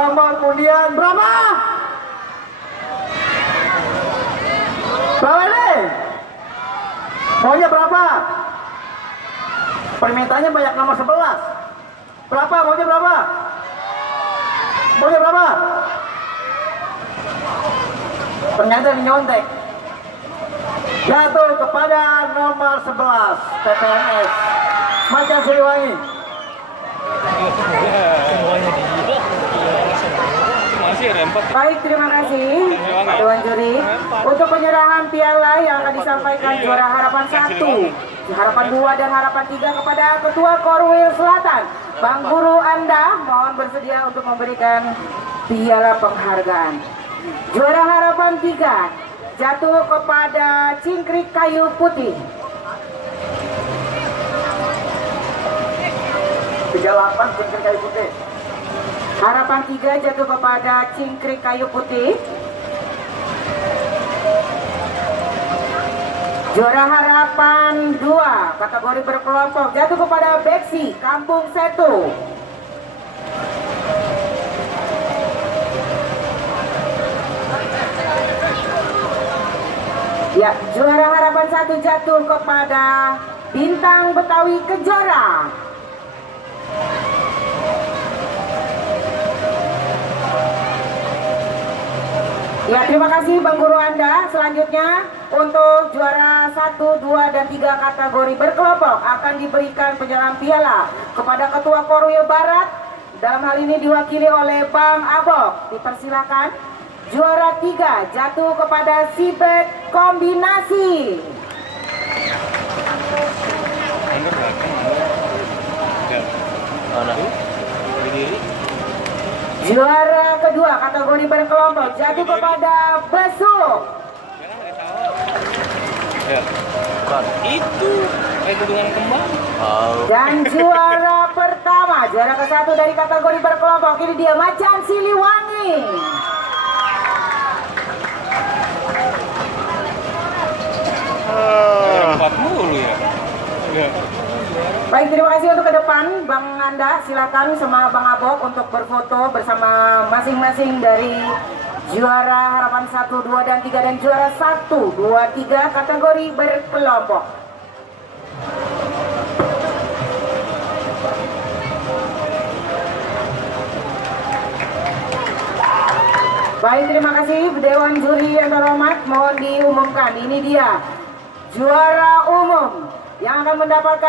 Nomor kemudian berapa? Berapa ini? Maunya berapa? Permintaannya banyak nomor 11. Berapa? Maunya berapa? Maunya berapa? Ternyata nyontek. Jatuh kepada nomor 11 PPNS Macan Siliwangi. Baik, terima kasih Pak Dewan Juri. Untuk penyerahan piala yang akan disampaikan juara harapan 1, harapan 2 dan harapan 3 kepada Ketua Korwil Selatan. Bang Guru Anda mohon bersedia untuk memberikan piala penghargaan. Juara harapan 3 jatuh kepada Cingkrik Kayu Putih. 38 Cingkrik Kayu Putih. Harapan 3 jatuh kepada Cingkrik Kayu Putih. Juara harapan 2 kategori berkelompok jatuh kepada Beksi Kampung Setu. Ya, juara harapan 1 jatuh kepada Bintang Betawi Kejora. Ya, terima kasih Bang Guru Anda. Selanjutnya untuk juara 1, 2, dan 3 kategori berkelompok akan diberikan penyerahan piala kepada Ketua Korwil Barat. Dalam hal ini diwakili oleh Bang Abok. Dipersilakan. Juara 3 jatuh kepada Sibet Kombinasi. Juara kedua kategori berkelompok jatuh kepada Besuk. Itu dengan kembang. Dan juara pertama, juara ke-1 dari kategori berkelompok ini dia Macan Siliwangi. Empat mulu ya. Baik, terima kasih. Untuk ke depan Bang Anda silakan sama Bang Abok untuk berfoto bersama masing-masing dari juara harapan 1, 2, dan 3 dan juara 1, 2, 3 kategori berkelompok. Baik, terima kasih Dewan Juri yang terhormat. Mohon diumumkan, ini dia juara umum yang akan mendapatkan